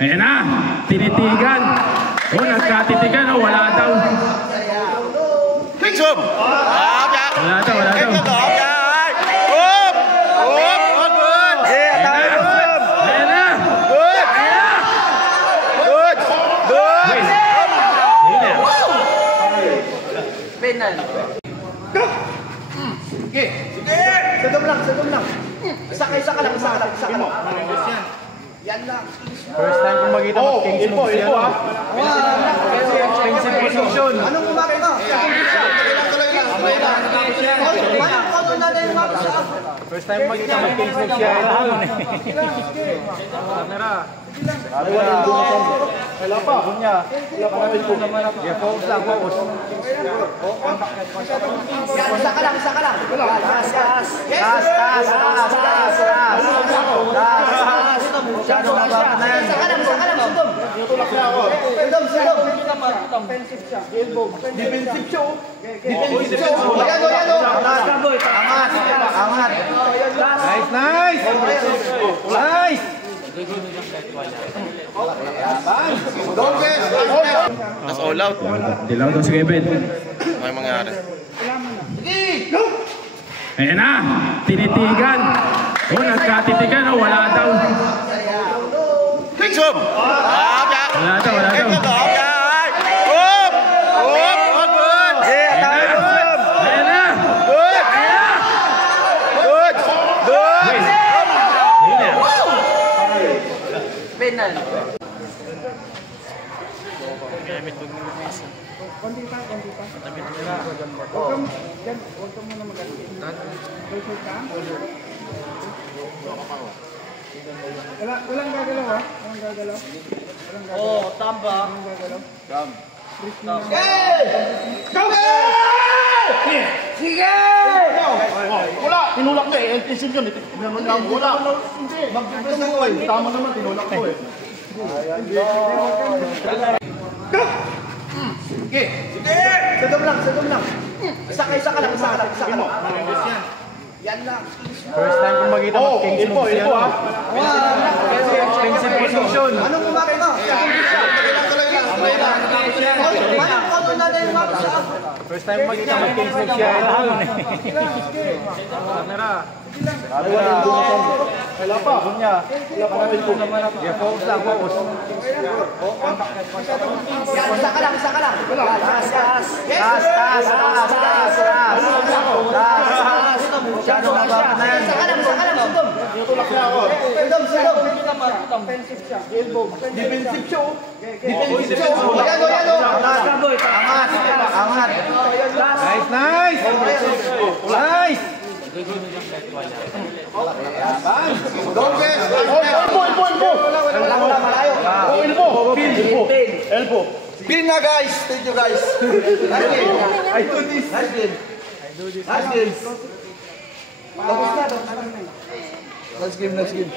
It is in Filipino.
Ayan na, tinitigan. O, nagkatitigan, o, wala daw. Kinh Sum. Wala daw, wala daw. Ayan na. Penan. Sige. Sedom lang. Isa ka lang. Yan lang. First time kong makita mo King's moves yan. King's position. Anong kumaki ka? First time makita mo King's moves yan. Camera. Wala pa. Bunya. Yeah, focus lang, focus. Isa ka lang. Taas. Masyadong nababa na yan. Isa ka lang. Sedom. Tutulak na ako. Sedom. Defensive siya. Defensive siya. Ayan. Angat. Nice. That's all out. Dilaw daw si Kevin. May mangyari. Ayan na, tinitigan. O, nagkatitigan, o, wala daw. Kinh Sum. Wala daw. Ayan na. Penan. Konti pa. Huwag ka muna mag-alin. Walang gagalaw ha? Tamba. Sige! Wala! Tinulak na eh. LTC yun. Wala. Tama naman, tinulak ko eh. Sige. Sedom lang. Isa ka lang. Yan lang. First time kong makita mo King's moves yan. King's position. Anong kumaki ka? First time makita mo King's moves yan. Camera. Wala pa. Bunya. Yeah, focus lang, focus. Isa ka lang. Taas. Masyadong nababa na yan. Isa ka lang. Sedom. Tutulak na ako. Sedom. Defensive siya. Defensive siya. Ayan. Angat. Nice. Elbow. Pin na guys. Thank you guys. I do this. Last game. Last game.